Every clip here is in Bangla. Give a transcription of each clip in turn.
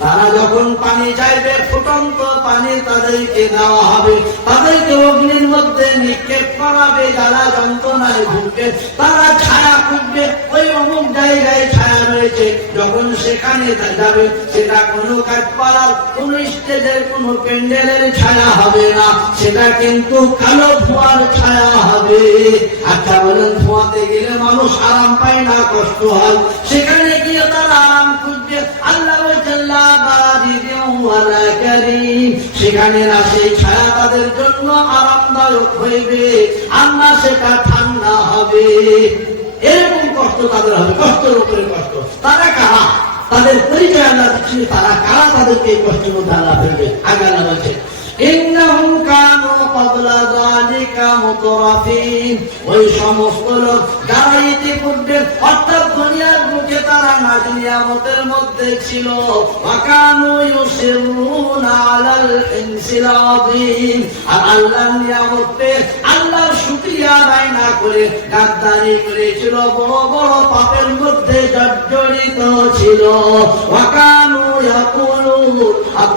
তারা যখন পানি চাইবে, ফুটন্ত পানি তাদেরকে দেওয়া হবে। তাদেরকে অগ্নির মধ্যে নিক্ষেপ করাবে যারা যন্ত্রণায় ভুগবে। তারা ছায়া খুঁজবে, ওই অমুক জায়গায় ছায়া রয়েছে। যখন সেখানে যাবে, সেটা কোনো গাছপালার, কোন স্টেজের, কোন প্যান্ডেলের ছায়া হবে না। সেটা কিন্তু কালো ধোঁয়ার ছায়া হবে। আচ্ছা বলেন, ধোঁয়াতে গেলে মানুষ আরাম পায় না, কষ্ট হয়। সেখানে সেখানে না সেই ছায়া তাদের জন্য আরামদায়ক হইবে। আর না সেটা ঠান্ডা হবে। এরকম কষ্ট তাদের হবে, কষ্টের উপরে কষ্ট। তারা কারা? তাদের পরিচয় আল্লাহ দিচ্ছি তারা কারা তাদেরকে এই কষ্টের মধ্যে আল্লাহ ফেলবে আগে আল্লাহ ইন্নাহুম কানু ক্বাবলা যালিকা মুতরাফিন। ওই সমস্ত লোক যারা ইতিপূর্বে, অর্থাৎ দুনিয়ার বুকে তারা নাজ নিয়ামতের মধ্যে ছিল। ওয়াকানু ইউসিরুনা আলাল ইনসিল আর আল্লাহর নিয়ামত না করে, গাদ্দারি করেছিল পাপের মধ্যে জর্জরিত ছিল।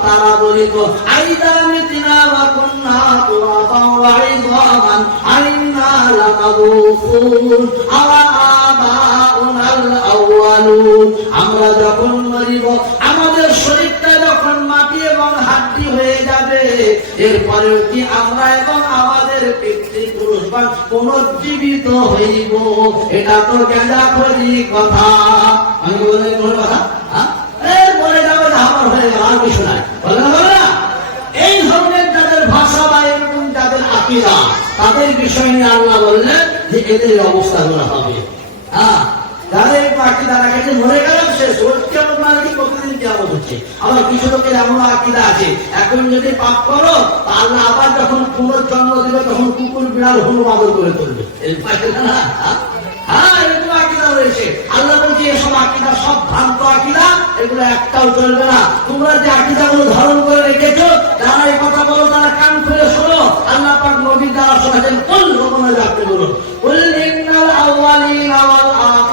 তারা বলিত, আইদা মিতিনা ওয়া কুন্না তুরাবান ওয়া ইযামান আইন্না লামাবুসুন, আওয়া আবাউনাল আউয়ালুন আমরা যখন মরিব, আমাদের শরীরটা যখন মাটি এবং হাড্ডি হয়ে যাবে, এরপরেও কি আমরা এবং আমাদের পিতৃপুরুষ বা পুনর্জীবিত হইব। এটা তো গেঁজাখড়ি কথা। আমি বলে কোনো কথা? ভাষা বা তাদের বিষয় নিয়ে আল্লাহ বললেন যে এদের অবস্থা গুলো হবে। হ্যাঁ যাদের আকিদা রাখাচ্ছে মরে গেলাম শেষ ওরকে আমার মানে প্রতিদিন কেমন হচ্ছে। আমার কিছু লোকের এমন আকিদা আছে, এখন যদি পাপ করো, তাহলে আবার যখন পুনর্জন্ম দিবে তখন কুকুর, বিড়াল হলো মাদল করে তুলবে। হ্যাঁ এরকম আকিদা রয়েছে। আল্লাহ এসব আকিদা সব ভ্রান্ত আকিদা, এগুলো একটাও চলবে না। তোমরা যে আকিদা গুলো ধারণ করে রেখেছো তারা এই কথা বলো, তারা কান খুলে শোনো। আল্লাহ পাক নবী দ্বারা কোন রকমের বলুন। বললেন আল্লাহ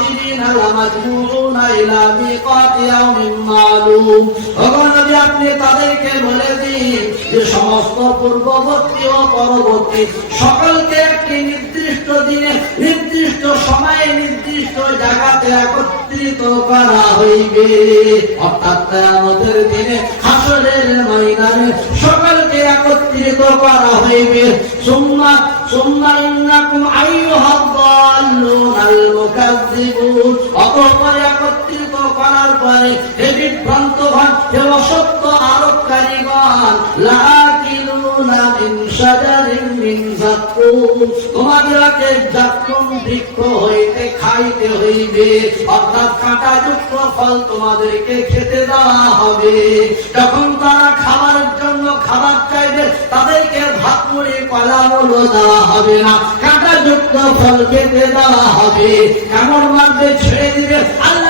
لمجموعون إلى ميقات يوم معلوم ওগো নবী আপনি তাদেরকে বলে দিন যে সমস্ত পূর্ববর্তী ও পরবর্তী সকলকে একটি নির্দিষ্ট দিনে নির্দিষ্ট সময়ে নির্দিষ্ট জায়গাতে একত্রিত করা হইবে অর্থাৎ আমাদের দিনে হাসরের ময়দানে সকলকে একত্রিত করা হইবে। সুম্মা সুম্মা ইন্নাকুম মুকাজ্জিবুন অতঃপর একত্রিত করার পরে হে ভান হে অসত্য হইবে, অর্থাৎ কাঁটাযুক্ত ফল খেতে দেওয়া হবে। তারা খাবারের জন্য খাবার তাদেরকে ভাত মুড়ি কলা দেওয়া হবে না। কাঁটাযুক্ত ফল খেতে দেওয়া হবে। কামড় মারবে, ছেড়ে দিবে, আল্লাহ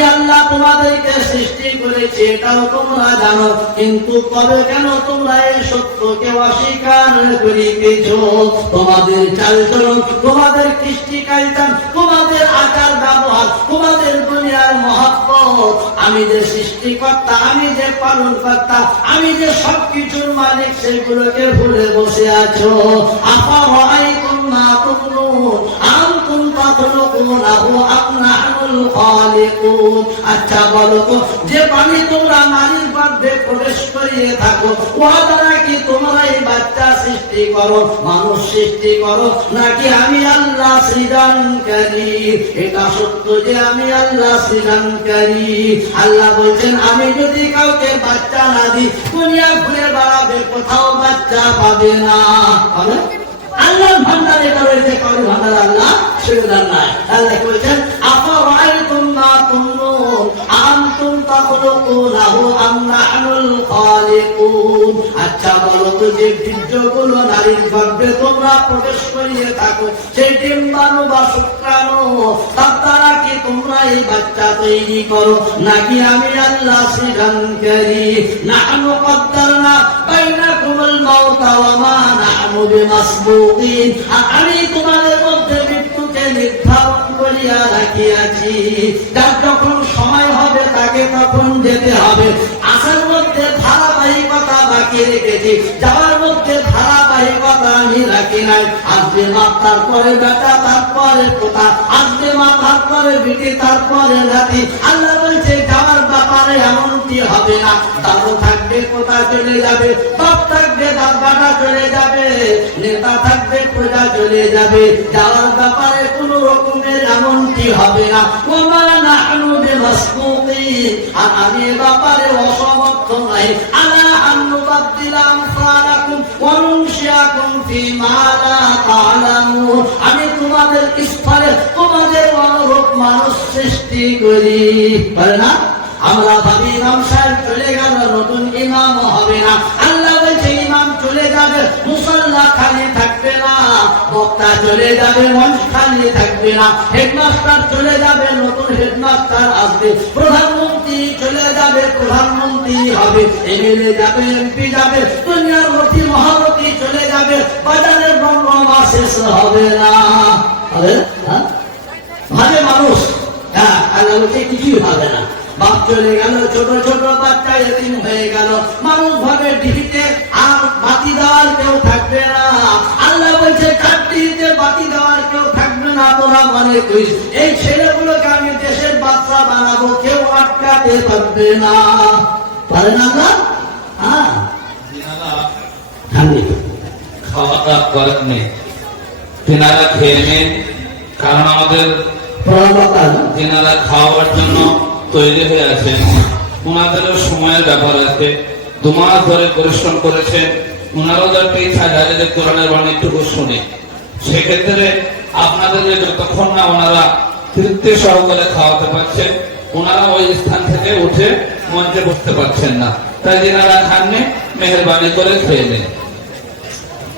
তোমাদেরকে সৃষ্টি করেছে, এটাও তোমরা জানো। কিন্তু তবে কেন তোমরা এই সত্যকে অস্বীকার করিতেছ? তোমাদের চালচলন, তোমাদের কৃষ্টি কালচার, তোমাদের আচার ব্যবহার তোমাদের দুনিয়ার মহব্বত, আমি যে সৃষ্টিকর্তা, আমি যে পালন কর্তা আমি যে সবকিছুর মালিক, সেগুলোকে ভুলে বসে আছো। আপা আম নাহনুল খালিকুন। আচ্ছা বলো তো, যে পানি তোমরা নারীর গর্ভে প্রবেশ করিয়ে থাকো। উহা দ্বারা কি তোমরা এই বাচ্চা সৃষ্টি করো, মানুষ সৃষ্টি করো, নাকি আমি আল্লাহ সৃজনকারী? এটা সত্য যে আমি আল্লাহ সৃজনকারী। আল্লাহ বলছেন, আমি যদি কাউকে বাচ্চা না দিই, দুনিয়া ঘুরে বেড়াবে, কোথাও বাচ্চা পাবে না। আল্লাহর ভান্ডারে এটা রয়েছে, কারোর ভান্ডার আল্লাহ সুবিধার নাই। আল্লাহ বলছেন আপা রাআইতুম মা তুমনুন, আনতুম আচ্ছা নারীর তোমরা প্রবেশ করিয়ে থাকো সেই ডিম্বাণু বা শুক্রাণু, তার দ্বারা কি তোমরা এই বাচ্চা তৈরি করো? নাকি আমি আল্লাহ আমি তোমাদের মধ্যে মৃত্যুকে নির্ধারণ করিয়া রাখিয়াছি। যার যখন সময় তাকে তখন যেতে হবে। আসার মধ্যে ধারাবাহিকতা বাকি রেখেছি। যাওয়ার মধ্যে ধারাবাহিকতা আমি রাখি নাই। আসবে মা, তারপরে বেটা, তারপরে পোতা। আসবে মা, তারপরে বিটি, তারপরে নাতি। আল্লাহ বলছে, যাওয়ার এমনটি হবে না? দাদু থাকবে চলে যাবে থাকবে চলে যাবে, নেতা থাকবে প্রজা চলে যাবে। যাওয়ার ব্যাপারে রকমের এমনটি হবে না? আমি তোমাদের স্থলে তোমাদের অনুরূপ মানুষ সৃষ্টি করি। না? আমরা ভাবি ইমাম সাহেব চলে গেল, নতুন ইমাম হবে না। আল্লাহ বলছে, ইমাম চলে যাবে, মুসল্লা খালি থাকবে না, বক্তা চলে যাবে, মঞ্চ খালি থাকবে না, হেডমাস্টার চলে যাবে, নতুন হেডমাস্টার আসবে, প্রধানমন্ত্রী চলে যাবে, প্রধানমন্ত্রী হবে, এমএলএ যাবে, এমপি যাবে, দুনিয়ার রতি মহারতি চলে যাবে বাজারের রমরমা শেষ হবে না। হবে হ্যাঁ? ভাবে মানুষ হ্যাঁ আল্লাহ কিছুই ভাবে না। বাপ চলে গেল ছোট ছোট বাচ্চা এদিন হয়ে গেল। মানুষ ভাবে টিভিতে আর বাতি দেওয়ার কেউ থাকবে না। আল্লাহ বলছে চারটিতে বাতি দেওয়ার কেউ থাকবে না তোরা মনে করিস এই ছেলেগুলোকে আমি দেশের বাচ্চা বানাবো কেউ আটকাতে পারবে না। পারে না আল্লাহ? হ্যাঁ। খাওয়া দাওয়া করেননি তেনারা খেয়ে নিন কারণ আমাদের না? খাওয়ার জন্য তৈরি হয়ে আছেন ওনাদেরও সময়ের ব্যাপার আছে। দু মাস ধরে পরিশ্রম করেছেন। ওনারও যাতে ইচ্ছা যায় যে কোরআনের শুনি। সেক্ষেত্রে আপনাদের যতক্ষণ না ওনারা তৃপ্তি সহকারে খাওয়াতে পারছেন ওনারা ওই স্থান থেকে উঠে মঞ্চে বসতে পারছেন না। তাই যেনারা খাননি, মেহরবানি করে খেয়ে নিন।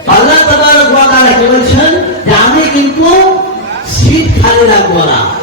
আল্লাহ তাবারক ওয়া তাআলা বলছেন? যে আমি কিন্তু সিট খালি রাখব না।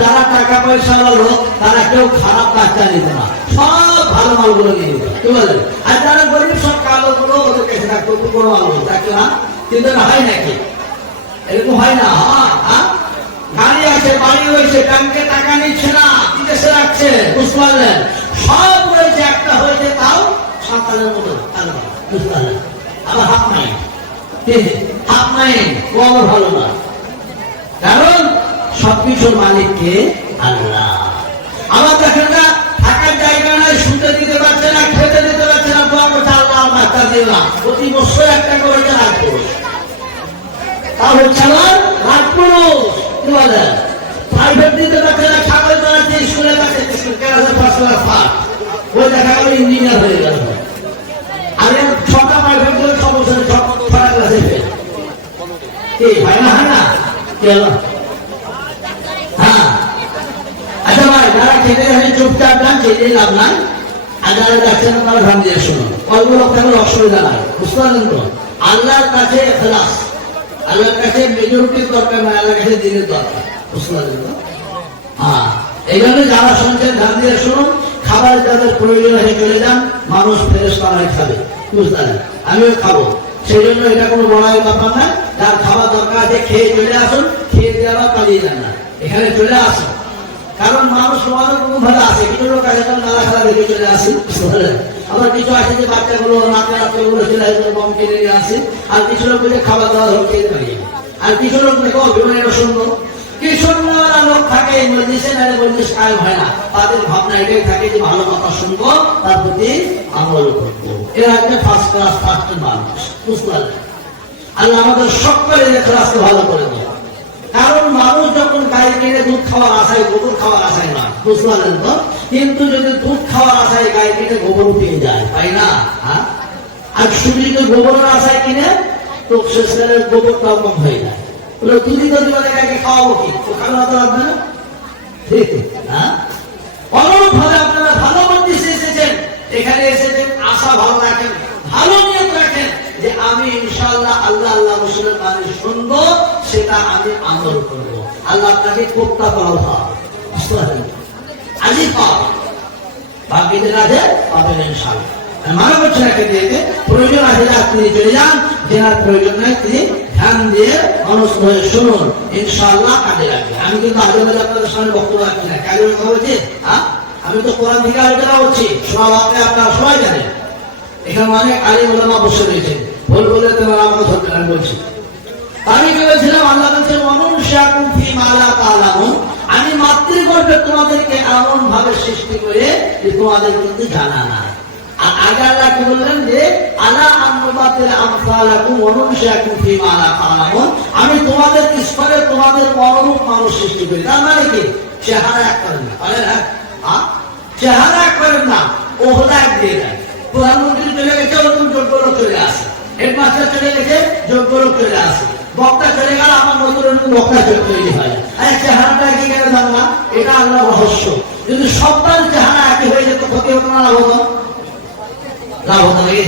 যারা টাকা পয়সা লোক, তারা কেউ খারাপ বাচ্চা নিত না। সব ভালো মালগুলো নিয়ে নিত আর যারা গরিব, সব কালো গুলো ওদের কাছে থাকতো কুকুর মালগুলো থাকতো না? কিন্তু হয় নাকি? এরকম হয় না? হ্যাঁ? গাড়ি আছে, বাড়ি রয়েছে, ব্যাংকে টাকা নিচ্ছে না, বিদেশে রাখছে, বুঝতে পারলেন? সব রয়েছে, একটা হয়েছে তাও সকালের মতো। তাহলে বুঝতে পারলেন? আবার হাফ নাই হাফ নাই ও আমার ভালো না। সবকিছুর মালিককে আল্লাহ। আমার দেখেন না থাকার জায়গা নাই শুনতে দিতে পারছে না, খেতে দিতে পারছে না, দোয়া করছে আল্লাহ তা দিলাম। প্রতি বছর একটা করে রাখব তা হচ্ছে আমার কি বলে? প্রাইভেট দিতে পারছে না, ছাগল স্কুলে ওই দেখা গেল ইঞ্জিনিয়ার হয়ে গেল। এর ছটা প্রাইভেট করে ছ বছরে ছ ক্লাসে ফেল কি না না? কি হ্যাঁ আচ্ছা ভাই যারা খেতে চুপচাপ যান সেটাই লাভ না ধ্যান দিয়ে শুনুন অল্প অসুবিধা বুঝতে পারলেন তো? আল্লাহর কাছে আল্লাহর কাছে মেজরিটির দরকার নয় আল্লাহর কাছে দিনের দরকার, বুঝতে পারলেন তো? হ্যাঁ এই জন্য যারা শুনছেন ধ্যান দিয়ে খাবার যাদের প্রয়োজন হয়ে চলে যান, মানুষ ফেরেস পাড়ায় খাবে, বুঝতে পারলেন? আমিও খাব। সেই জন্য এটা কোনো বড়াই ব্যাপার না, যার খাবার দরকার আছে, খেয়ে চলে আসুন, খেয়ে দিয়ে আবার পালিয়ে যান না। এখানে চলে আসুন। কারণ মানুষ সমাজের কোনো ভালো আছে কিছু লোক আছে তখন নালা খেলা দেখে চলে আসি আবার কিছু আছে যে বাচ্চাগুলো গুলো চলে আসবে বম কিনে নিয়ে আসে, আর কিছু লোক বলে খাবার খেয়ে পারিয়ে আর কিছু লোক দেখো অভিমানের লোক থাকে, মজলিসে মজলিস হয় না। তাদের ভাবনা এটাই থাকে যে ভালো কথা শুনব, তার প্রতি আমল করব। এরা একটা ফার্স্ট ক্লাস ফার্স্ট মানুষ, বুঝতে পারলেন? আল্লাহ আমাদের সকলের ক্লাসকে ভালো করে দেয় কারণ মানুষ যখন গায়ে কিনে দুধ খাওয়ার আশায় গোবর খাওয়ার আশায় না বুঝতে পারলেন তো? কিন্তু যদি দুধ খাওয়ার আশায় গায়ে কিনে গোবর উঠিয়ে যায়, তাই না? হ্যাঁ? আর শুধু যদি গোবরের আশায় কিনে, তো শেষকালে গোবরটাও কম হয়ে যায়। বলে তো গাইকে খাওয়াবো কি? পারবে না অনুরূপ ভাবে আপনারা ভালো মন্দিরে এসেছেন। এখানে এসেছেন, আশা ভালো রাখেন। ভালো আমি ইনশাল্লাহ আল্লাহ আল্লাহ রসুলের বাণী শুনব, সেটা আমি আমল করব। আল্লাহ আপনাকে কোপটা পাও পাবে বুঝতে আজই পাবে বাকিদের আছে পাবেন মনে কে দিয়ে প্রয়োজন আছে চলে যান যেনার প্রয়োজন নাই, তিনি ধ্যান দিয়ে মনস্থ হয়ে শুনুন। ইনশাআল্লাহ কাজে লাগবে। আমি কিন্তু আজে বাজে আপনাদের সামনে বক্তব্য রাখছি না। কাজে কথা বলছি হ্যাঁ? আমি তো কোরআন থেকে আলোচনা করছি সব আপনি আপনারা সবাই জানেন। এখানে অনেক আলিম ওলামা বসে রয়েছে ভুল বলে ধরতে আমি বলছি আল্লাহ শাকুম ফি মালা তালামুন। আমি মাতৃগর্ভে তোমাদেরকে এমন ভাবে সৃষ্টি করে যে তোমাদের কিন্তু জানা আর আগে আল্লাহ কি বললেন যে, আলা অমন ফি মালা তালামুন। আমি তোমাদের স্তরে তোমাদের মানুষ সৃষ্টি করি। তার মানে কি? চেহারা এক করেন না। পারেন না হ্যাঁ? চেহারা এক করেন না, ওহদা এক দিয়ে দেয় প্রধানমন্ত্রী চলে গেছে, ওরকম যোগ্য লোক চলে আসে। হেডমাস্টার চলে গেছে যোগ্য লোক চলে আসে। বক্তা চলে গেল, আমার নতুন নতুন বক্তা তৈরি হয় আরে চেহারাটা কি কেন জানলা এটা আল্লাহ রহস্য। যদি সবার চেহারা একই হয়ে যেত, ক্ষতি হতো না, লাভ হতো? লাভ হতো নাকি?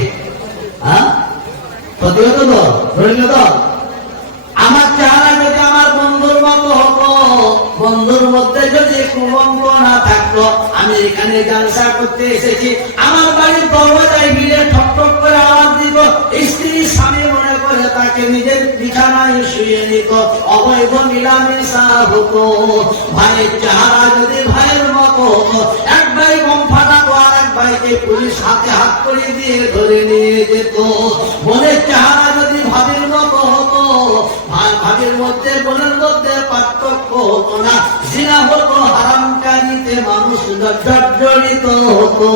হ্যাঁ? ক্ষতি হতো তো? ধরে তো? আমার চেহারা যদি আমার বন্ধুর মতো হতো, বন্ধুর মধ্যে যদি কুমঙ্গ না থাকতো, আমি এখানে জালসা করতে এসেছি। আমার বাড়ির দরজায় ঠক ঠক করে আওয়াজ দিব স্ত্রী, স্বামী মনে করে তাকে নিজের বিছানায় শুয়ে নিত। অবৈধ মিলামেশা হতো। ভাইয়ের চেহারা যদি ভাইয়ের মতো হতো, এক ভাই কম ফাটাতো আর এক ভাইকে পুলিশ হাতে হাত করে দিয়ে ধরে নিয়ে যেত। বোনের চেহারা যদি ভাবির মতো হতো ভাবির মধ্যে, বোনের মধ্যে পার্থক্য হতো না। জিনা হতো, হারামকারীতে মানুষ জর্জরিত হতো।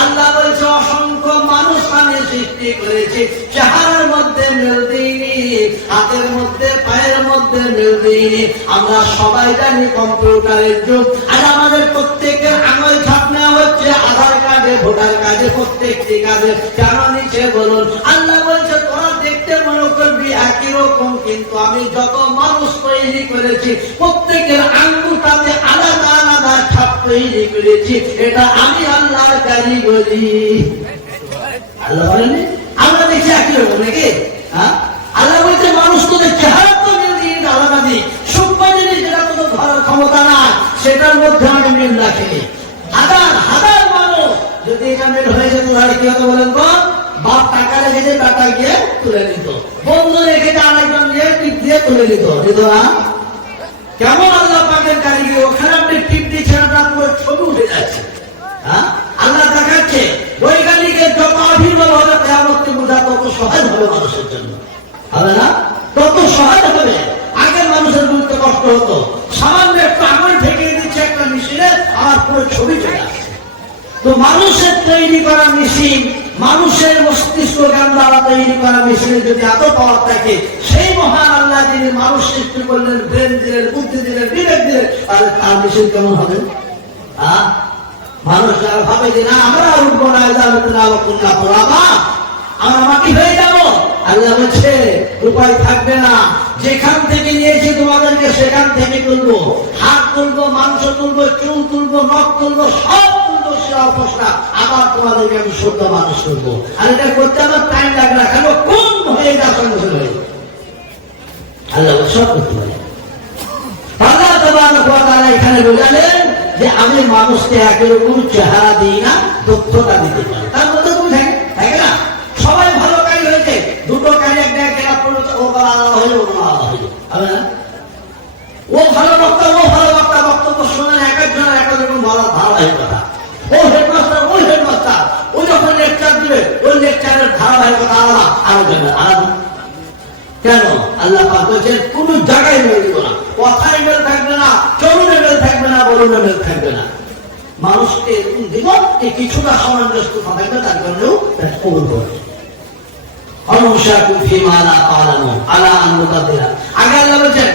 আল্লাহ বলছে, অসংখ্য মানুষ আমি সৃষ্টি করেছি। চেহারার মধ্যে মিল দিইনি, হাতের মধ্যে, পায়ের মধ্যে মিল দিইনি। আমরা সবাই জানি কম্পিউটারের যুগ। আর আমাদের প্রত্যেকের আঙুল ছাপ নেওয়া হচ্ছে, আধার কার্ডে, ভোটার কার্ডে, প্রত্যেকটি কাজে। কেন নিচ্ছে বলুন রকম কিন্তু আমি যত মানুষ তৈরি করেছি, প্রত্যেকের আঙ্গুটাতে আলাদা আলাদা ছাপ তৈরি করেছি, এটা আমি আল্লাহর কারিগরি আল্লাহ বলেনি আমরা দেখছি একই রকম নাকি? হ্যাঁ? আল্লাহ বলছে, মানুষ তোদের চেহারা সেটার মধ্যে যদি বলেন তো? বাপ টাকা রেখেছে টাকা গিয়ে তুলে নিত। বন্ধু রেখেছে আরেকজন গিয়ে টিপ দিয়ে তুলে নিত। নিত না? কেমন আল্লাহ পাকের কারিগরি ওখানে আপনি টিপ দিচ্ছেন আপনার পুরো ছবি উঠে যাচ্ছে। হ্যাঁ? আল্লাহ দেখাচ্ছে, বৈজ্ঞানিকের যত আবির্ভাব হবে কেয়ামতকে বোঝা তত সহজ হবে মানুষের জন্য। হবে না? তত সহজ হবে। আগের মানুষের বুঝতে কষ্ট হতো। সামান্য একটু আঙুল ঠেকিয়ে দিচ্ছে একটা মেশিনে আমার পুরো ছবি চলে আসছে। তো মানুষের তৈরি করা মেশিন মানুষের মস্তিষ্ক জ্ঞান দ্বারা তৈরি করা মেশিনের যদি এত পাওয়ার থাকে, সেই মহান আল্লাহ যিনি মানুষ সৃষ্টি করলেন ব্রেন দিলেন, বুদ্ধি দিলেন, বিবেক দিলেন, তাহলে তার মেশিন কেমন হবে? হ্যাঁ মানুষ যারা ভাবে যে, না, আমরা উঠবো না কুন্না পোড়াবা আমরা মাটি হয়ে যাব। আল্লাহ বলছে, উপায় থাকবে না। যেখান থেকে নিয়েছি তোমাদেরকে, সেখান থেকে তুলবো। হাত তুলবো, মাংস তুলবো, চুল তুলবো, নখ তুলবো, সব আবার তোমাদেরকে আমি মানুষ তুলবো আর এটা করতে আমার টাইম না কেন হয়ে আল্লাহ সব করতে পারে। এখানে বোঝালেন যে, আমি মানুষকে একরকম চেহারা দিই না, দক্ষতা দিতে পারি। তার মধ্যে তুমি থাকে থাকে না? সবাই ভালো কাজ হয়েছে, দুটো কাজ এক ও আলাদা হইল আলাদা হইল। ও ভালো বক্তা, ও ভালো বক্তা, বক্তব্য শোনেন এক একজন এক একরকম বলার ধারাবাহিকতা ও হেডমাস্টার, ওই হেডমাস্টার। ও যখন লেকচার দিবে, ওই লেকচারের ধারাবাহিকতা আলাদা আরও যাবে আলাদা কেন? আল্লাহ পাক বলছেন, কোন জায়গায় মেল দিব না। কথায় মেল থাকবে না চরণে মেল থাকবে না, বরণে মেল থাকবে না। মানুষকে এরকম দিব যে কিছুটা সামঞ্জস্য থাকবে, তার জন্যও কবুল করে অনুষাকুম ফিমা লা তাআলামু আলা আন মুতাদ্দিরা আগে আল্লাহ বলছেন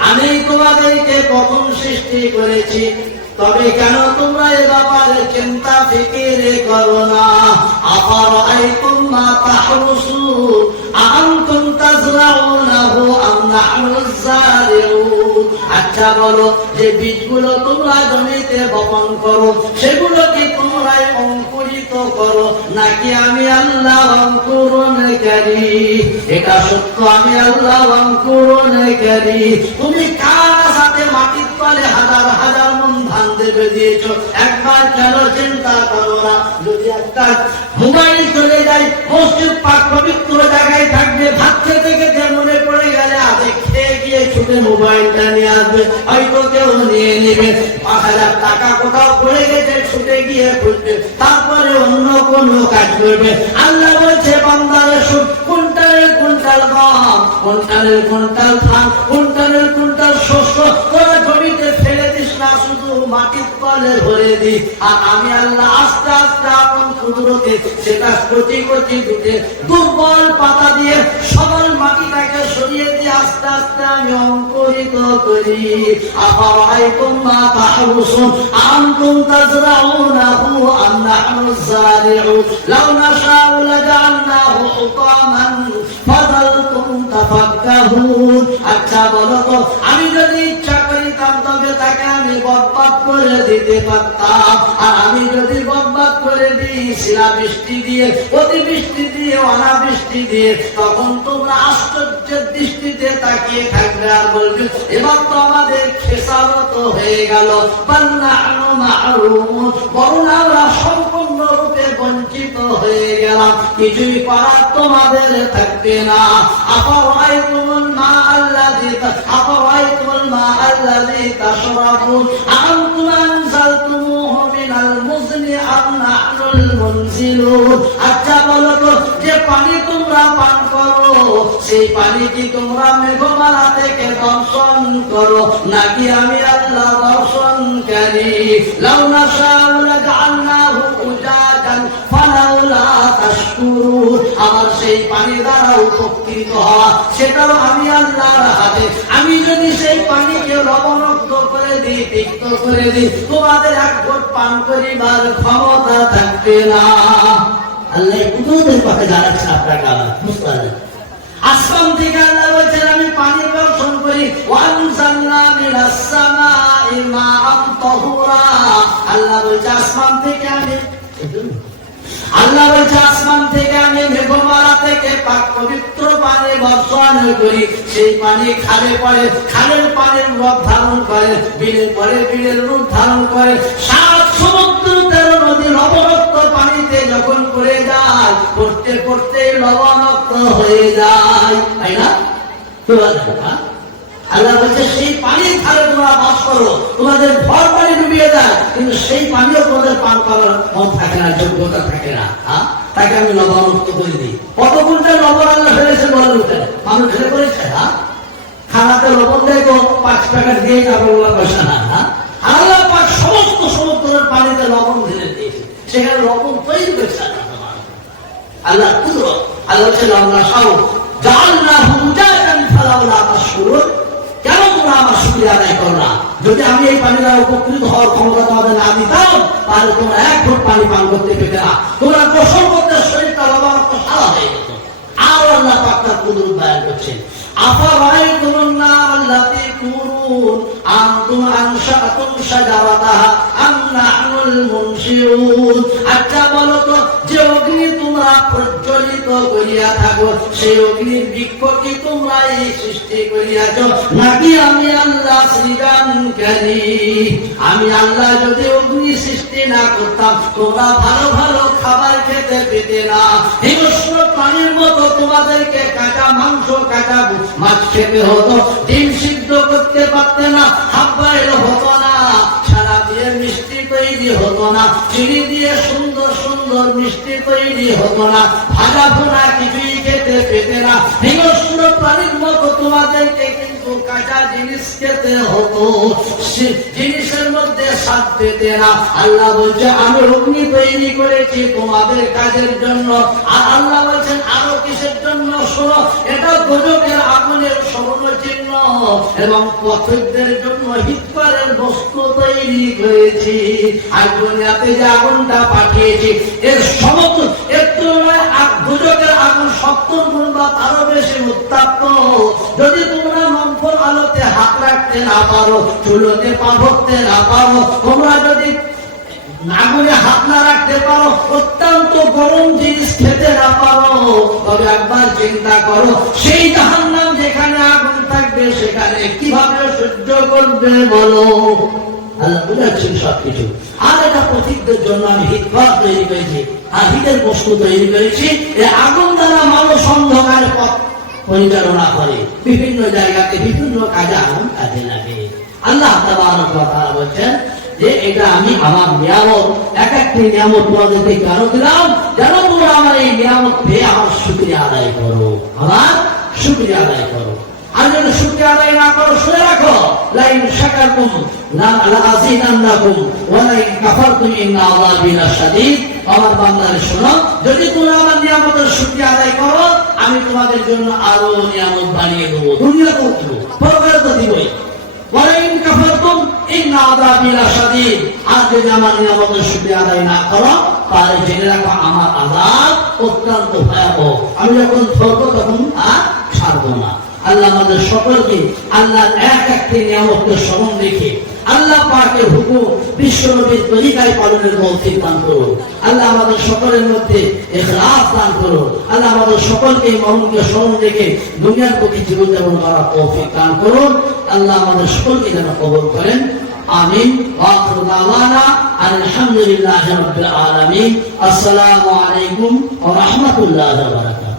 আমি তোমাদেরকে প্রথম সৃষ্টি করেছি। তবে কেন তোমরা এ ব্যাপারে চিন্তা, ফিকিরে করো না? মা তাহরুসুন? আনতুম তাজরাউনাহু আম নাহনু জারিউন আচ্ছা বলো, যে বীজগুলো তোমরা জমিতে বপন করো সেগুলো কি তোমরাই অঙ্কুরিত করো। নাকি আমি আল্লাহ অঙ্কুরণকারী? এটা সত্য, আমি আল্লাহ অঙ্কুরণকারী। তুমি কার সাথে মাটির তলে হাজার হাজার মন ধান দেবে দিয়েছ? একবার কেন চিন্তা করো না, যদি একটা মোবাইল চলে যায়, মসজিদ পাক পবিত্র জায়গায় থাকবে, ভাত খেতে খেতে মনে পড়ে গেলে আগে খেয়ে গিয়ে ছুটে মোবাইলটা নিয়ে আসবে, হয়তো কেউ নিয়ে নেবে। পাঁচ হাজার টাকা কোথাও পড়ে গেছে, ছুটে গিয়ে খুঁজবে, তারপরে অন্য কোনো কাজ করবে। আল্লাহ বলছে, বান্দারে সুখ কুইন্টালের কুইন্টাল গম, কুইন্টালের কুইন্টাল ধান, কুইন্টালের কুইন্টাল শস্য, তোরা জমিতে ফেলে দিস না শুধু মাটির তলে ভরে দি আর আমি আল্লাহ আস্তে আস্তে আপন কুদরতে সেটা কচি কচি দুটে দুর্বল পাতা দিয়ে সবল মাটিটাকে সরিয়ে দিয়ে আস্তে আস্তে আমি অঙ্কুরিত করি। আবার তাজরাউনাহু লাউ নাশাউ লাজআলনাহু তাফাক্কাহুন। আচ্ছা বলো তো, আমি যদি ইচ্ছা করিতাম তবে তাকে আমি বরবাদ করে দিতে পারতাম। আর আমি যদি বরবাদ করে দিই, শিলা বৃষ্টি দিয়ে অতিবৃষ্টি দিয়ে, অনাবৃষ্টি দিয়ে, তখন তোমরা আশ্চর্যের দৃষ্টিতে তাকিয়ে থাকবে আর বলবে, এবার তো আমাদের খেসারত হয়ে গেল। বরং আমরা রূপে বঞ্চিত হয়ে গেলাম। কিছুই করার তোমাদের থাকবে না। মা আল্লাযী আফারাইতুমুল মা আনতুম আনজালতুমুহু মিনাল মুজনি আম নাহনুল মুনজিলুন। আচ্ছা যে পানি তোমরা পান করো, সেই পানি কি তোমরা মেঘমালা থেকে দর্শন করো? নাকি আমি আল্লাহ দর্শনকারী? লাউ নাশাউ লাজআলনাহু সেই পানি দ্বারা উপকৃত হওয়া, সেটাও আমি আল্লাহর হাতে। আমি যদি সেই পানিকে লবণাক্ত করে দিই, তিক্ত করে দিই, তোমাদের এক ঘট পান করিবার ক্ষমতা থাকবে না। আল্লাহ আমি পানি বর্ষণ করি আল্লাহ বলছে, আসমান থেকে আমি আল্লাহ বলছে, আসমান থেকে আমি থেকে পাক পবিত্র পানি বর্ষণ করি। সেই পানি খালে পড়ে খালের রূপ ধারণ করে, বিলের পরে বিলের রূপ ধারণ করে। সাত সমুদ্র তেরো নদী লবণাক্ত পানিতে যখন পড়ে যায়, পড়তে পড়তে হয়ে যায়। তাই না? হ্যাঁ? আল্লাহ বলছে, সেই পানির ধারে তোমরা বাস করো। তোমাদের ঘর পানি কিন্তু সেই পানিও তোমাদের পান করার মন থাকে না, যোগ্যতা থাকে না? তাকে আমি লবণমুক্ত করে দিই কত কুইন্টাল লবণ আল্লাহ ফেলেছে বলেন মানুষ ফেলে করেছে হ্যাঁ খানাতে লবণ দেয় তো পাঁচ টাকা দিয়ে তারপর ওরা পয়সা না? আল্লাহ পাক সমস্ত সমুদ্রের পানিতে লবণ ঢেলে দিয়েছে সেখানে লবণ তৈরি করেছে আল্লাহ তোমার। আল্লাহ কুদরত, আল্লাহ বলছেন আল্লাহ সাউ জাআলনাহু জাযান ফালাউলা তাশকুরুন কেন তোমরা আমার শুক্রিয়া আদায় করো না যদি আমি এই পানি দ্বারা উপকৃত হওয়ার ক্ষমতা তোমাদের না দিতাম, তাহলে তোমরা এক ফুট পানি পান করতে পেতে না। তোমরা গোসল করতে শরীরটা বাবা সারা হয়ে যেত আর আল্লাহ পাক্তার পুনরুদ্ধার করছেন। আফা ভাই তোমার নাম আল্লাহ تورون أنتم أنشأتم شجرتها أم نحن المنشئون আচ্ছা বলো তো যে অগ্নি তোমরা প্রজ্বলিত করিয়া থাকো সেই অগ্নির বৃক্ষ কি তোমরা এই সৃষ্টি করিয়াছ নাকি আমি আল্লাহ সৃজনকারী আমি আল্লাহ যদি অগ্নি সৃষ্টি না করতাম তোমরা ভালো ভালো খাবার খেতে পেতে না হিংস্র প্রাণীর মতো তোমাদেরকে কাঁচা মাংস কাঁচা মাছ খেতে হতো ডিম সিদ্ধ করতে পারতে না বাইর হতো না। সারা দিয়ে মিষ্টি তৈরি হতো না। চিনি দিয়ে সুন্দর সুন্দর মিষ্টি তৈরি হতো না। ভাজা ভুনা কিছুই খেতে পেতে না। হিংস্র প্রাণীর মতো তোমাদেরকে কিন্তু কাঁচা জিনিস খেতে হতো। জিনিসের মধ্যে স্বাদ পেতে না। আল্লাহ বলছে, আমি অগ্নি তৈরি করেছি তোমাদের কাজের জন্য। আর আল্লাহ বলছেন, আরও কিসের জন্য? শোনো, এটা গোজকের আগুনের স্বর্ণ চিহ্ন এবং পথকদের জন্য হিতকারের বস্তু তৈরি করেছি। আর দুনিয়াতে যে আগুনটা পাঠিয়েছি এর সমস্ত এর তুলনায় গোজকের আগুন সত্তর গুণ বা বেশি উত্তাপ্ত। যদি তোমরা মন্থর আলোতে হাত রাখতে না পারো চুলোতে পা ভরতে না পারো, তোমরা যদি আগুনে হাত না রাখতে পারো, অত্যন্ত গরম জিনিস খেতে না পারো, তবে একবার চিন্তা করো, সেই জাহান্নাম যেখানে আগুন থাকবে, সেখানে কীভাবে সহ্য করবে বলো? আল্লাহ সবকিছু। আর এটা পথিকদের জন্য আমি তৈরি করেছি বস্তু তৈরি করেছি আগুন দ্বারা মানুষ অন্ধকারে পথ পরিচালনা করে। বিভিন্ন জায়গাতে বিভিন্ন কাজে আগুন কাজে লাগে। আল্লাহ বলছেন যে, এটা আমি আমার নিয়ামত, এক একটি নিয়ামত তোমাদেরকে কেন দিলাম? যেন তোমরা আমার এই নিয়ামত পেয়ে আমার শুক্রিয়া আদায় করো। আমার শুক্রিয়া আদায় করো। আমার আমি নিয়ামত আদায় না করো, তাহলে জেনে রাখো, আমার অত্যন্ত ভয়াবহ। আমি যখন ধরবো তখন আর ছাড়বো না। আল্লাহ আমাদের সকলকে আল্লাহর এক একটি নিয়ামতকে স্মরণ রেখে আল্লাহ পাকের হুকুম বিশ্ব নবীর তরিকায় পালনের তৌফিক দান করুন আল্লাহ আমাদের সকলের মধ্যে ইখলাস দান করুন আল্লাহ আমাদের সকলকে মরণকে স্মরণ রেখে দুনিয়ার প্রতি জীবন যাপন করার তৌফিক দান করুন আল্লাহ আমাদের সকলকে যেন কবল করেন। আমিন। আলহামদুলিল্লাহি আলাইকুম ওয়া রাহমাতুল্লাহি ওয়া বারাকাতুহু।